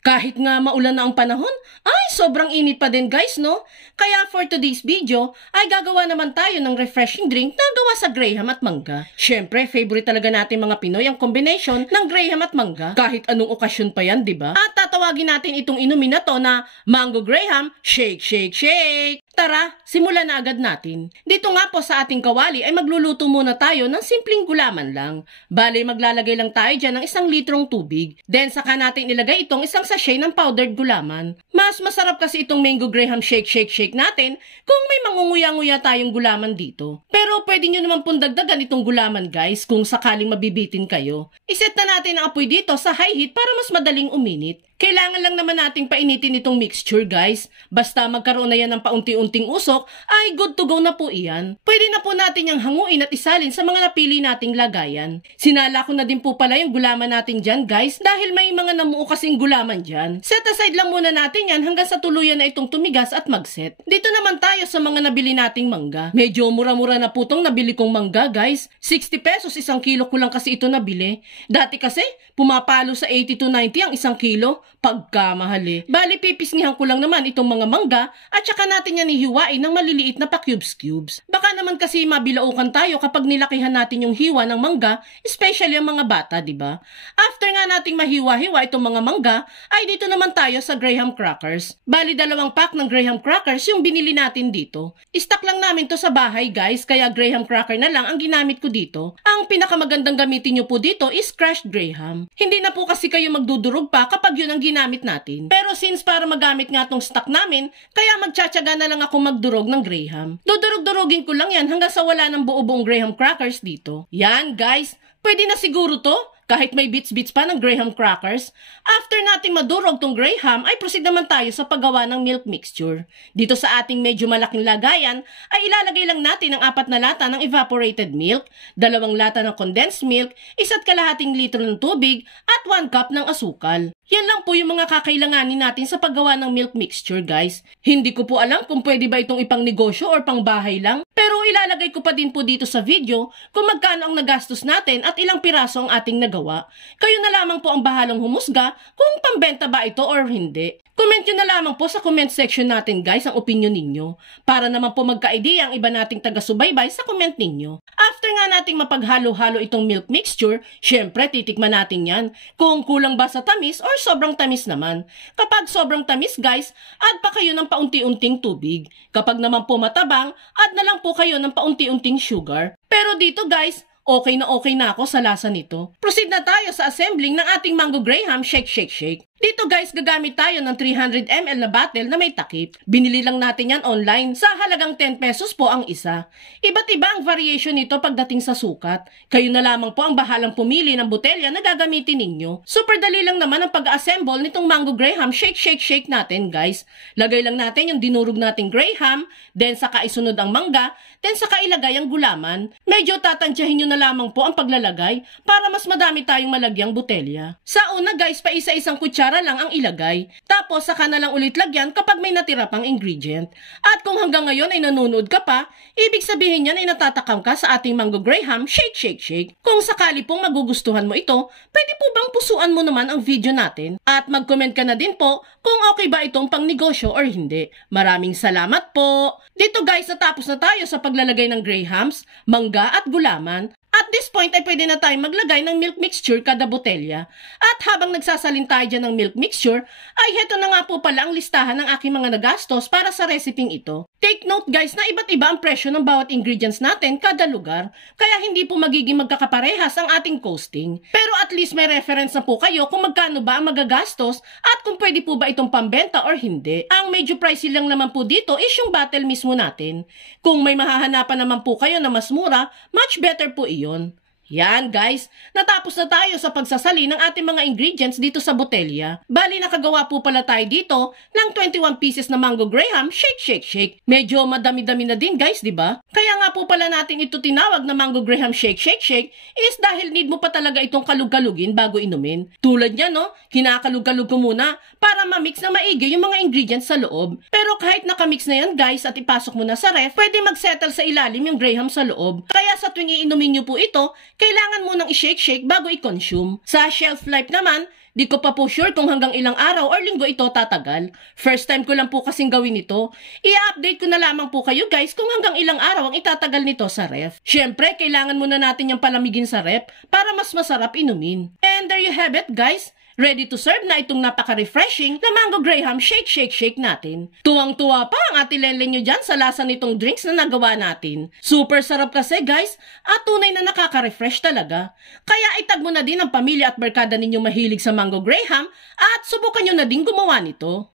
Kahit nga maulan na ang panahon, ay sobrang init pa din guys, no? Kaya for today's video, ay gagawa naman tayo ng refreshing drink na gawa sa graham at mangga. Syempre, favorite talaga natin mga Pinoy ang combination ng graham at mangga. Kahit anong okasyon pa yan, di ba? At tatawagin natin itong inumin na to na Mango Graham Shake, Shake, Shake! Tara, simulan na agad natin. Dito nga po sa ating kawali ay magluluto muna tayo ng simpleng gulaman lang. Bale, maglalagay lang tayo dyan ng 1 litrong tubig. Then, saka natin ilagay itong isang sachet ng powdered gulaman. Mas masarap kasi itong Mango Graham Shake, Shake, Shake natin kung may mangunguya-nguya tayong gulaman dito. Pero pwede nyo naman pong dagdagan itong gulaman guys kung sakaling mabibitin kayo. Iset na natin ang apoy dito sa high heat para mas madaling uminit. Kailangan lang naman nating painitin itong mixture guys. Basta magkaroon na yan ng paunti-unting usok, ay good to go na po iyan. Pwede na po natin yung hanguin at isalin sa mga napili nating lagayan. Sinala ko na din po pala yung gulaman natin dyan guys dahil may mga namuo kasing gulaman dyan. Set aside lang muna natin yan hanggang sa tuluyan na itong tumigas at magset. Dito naman tayo sa mga nabili nating mangga. Medyo mura-mura na po itong nabili kong mangga guys. 60 pesos 1 kilo ko lang kasi ito nabili. Dati kasi pumapalo sa 80 to 90 ang 1 kilo. Pagkamahali. Bali, pipisngihan ko lang naman itong mga mangga at saka natin yan ihiwain ng maliliit na pa-cubes-cubes. Baka naman kasi mabilaukan tayo kapag nilakihan natin yung hiwa ng mangga, especially ang mga bata, di ba? After nga nating mahiwa-hiwa itong mga mangga, ay dito naman tayo sa graham crackers. Bali, 2 pack ng graham crackers yung binili natin dito. Stock lang namin to sa bahay, guys, kaya graham cracker na lang ang ginamit ko dito. Ang pinakamagandang gamitin nyo po dito is crushed graham. Hindi na po kasi kayo magdudurog pa kapag yun ang ginamit natin. Pero since para magamit nga tong stock namin, kaya magtsatsaga na lang ako magdurog ng graham. Dudurog-durogin ko lang yan hanggang sa wala ng buo-buong graham crackers dito. Yan guys, pwede na siguro to. Kahit may bits-bits pa ng graham crackers, after nating madurog tong graham, ay proceed naman tayo sa paggawa ng milk mixture. Dito sa ating medyo malaking lagayan, ay ilalagay lang natin ang 4 na lata ng evaporated milk, 2 lata ng condensed milk, 1.5 litro ng tubig, at 1 cup ng asukal. Yan lang po yung mga kakailanganin natin sa paggawa ng milk mixture guys. Hindi ko po alam kung pwede ba itong ipang negosyo or pang bahay lang, pero ilalagay ko pa din po dito sa video kung magkano ang nagastos natin at ilang piraso ang ating nagawa. Kayo na lamang po ang bahalang humusga kung pambenta ba ito or hindi. Comment nyo na lamang po sa comment section natin guys ang opinion ninyo. Para naman po magka-idea ang iba nating taga-subaybay sa comment ninyo. After nga nating mapaghalo-halo itong milk mixture, syempre titikman natin yan kung kulang ba sa tamis or sobrang tamis naman. Kapag sobrang tamis guys, add pa kayo ng paunti-unting tubig. Kapag naman po matabang, add na lang po kayo ng paunti-unting sugar. Pero dito guys, okay na ako sa lasa nito. Proceed na tayo sa assembling ng ating Mango Graham Shake, Shake, Shake. Dito guys, gagamit tayo ng 300 ml na bottle na may takip. Binili lang natin yan online. Sa halagang 10 pesos po ang isa. Iba't iba ang variation nito pagdating sa sukat. Kayo na lamang po ang bahalang pumili ng botelya na gagamitin ninyo. Super dali lang naman ang pag-assemble nitong Mango Graham Shake, Shake, Shake natin guys. Lagay lang natin yung dinurog nating graham, then saka isunod ang mangga, then saka ilagay ang gulaman. Medyo tatansyahin nyo na lamang po ang paglalagay para mas madami tayong malagyang botelya. Sa una guys, pa isa-isang kutsara lang ang ilagay. Tapos saka na lang ulit lagyan kapag may natira pang ingredient. At kung hanggang ngayon ay nanonood ka pa, ibig sabihin yan ay natatakam ka sa ating Mango Graham Shake, Shake, Shake. Kung sakali pong magugustuhan mo ito, pwede po bang pusuan mo naman ang video natin? At mag-comment ka na din po kung okay ba itong pang negosyo or hindi. Maraming salamat po! Dito guys, natapos na tayo sa paglalagay ng grahams, mangga at gulaman. At this point ay pwede na tayong maglagay ng milk mixture kada botelya. At habang nagsasalin tayo dyan ng milk mixture, ay heto na nga po pala ang listahan ng aking mga nagastos para sa reseping ito. Take note guys na iba't iba ang presyo ng bawat ingredients natin kada lugar, kaya hindi po magiging magkakaparehas ang ating costing. Pero at least may reference na po kayo kung magkano ba ang magagastos at kung pwede po ba itong pambenta or hindi. Ang medyo pricey lang naman po dito is yung bottle mismo natin. Kung may mahahanapan naman po kayo na mas mura, much better po iyon. Yan guys, natapos na tayo sa pagsasali ng ating mga ingredients dito sa botelya. Bali nakagawa po pala tayo dito ng 21 pieces na Mango Graham Shake, Shake, Shake. Medyo madami-dami na din guys, di ba? Kaya nga po pala natin ito tinawag na Mango Graham Shake, Shake, Shake is dahil need mo pa talaga itong kalug-kalugin bago inumin. Tulad niya no, kinakalug-kalug ko muna para ma-mix na maigi yung mga ingredients sa loob. Pero kahit nakamix na yan guys at ipasok mo na sa ref, pwede mag-settle sa ilalim yung graham sa loob. Kaya sa tuwing iinumin nyo po ito, kailangan mo nang i-shake-shake bago i-consume. Sa shelf life naman, Di ko pa po sure kung hanggang ilang araw or linggo ito tatagal. First time ko lang po kasing gawin ito. I-update ko na lamang po kayo guys kung hanggang ilang araw ang itatagal nito sa ref. Syempre, kailangan muna natin yung palamigin sa ref para mas masarap inumin. And there you have it guys. Ready to serve na itong napaka-refreshing na Mango Graham shake natin. Tuwang-tuwa pa ang ate Lele nyo dyan sa lasa nitong drinks na nagawa natin. Super sarap kasi guys at tunay na nakaka-refresh talaga. Kaya itag mo na din ang pamilya at barkada ninyo mahilig sa Mango Graham at subukan nyo na din gumawa nito.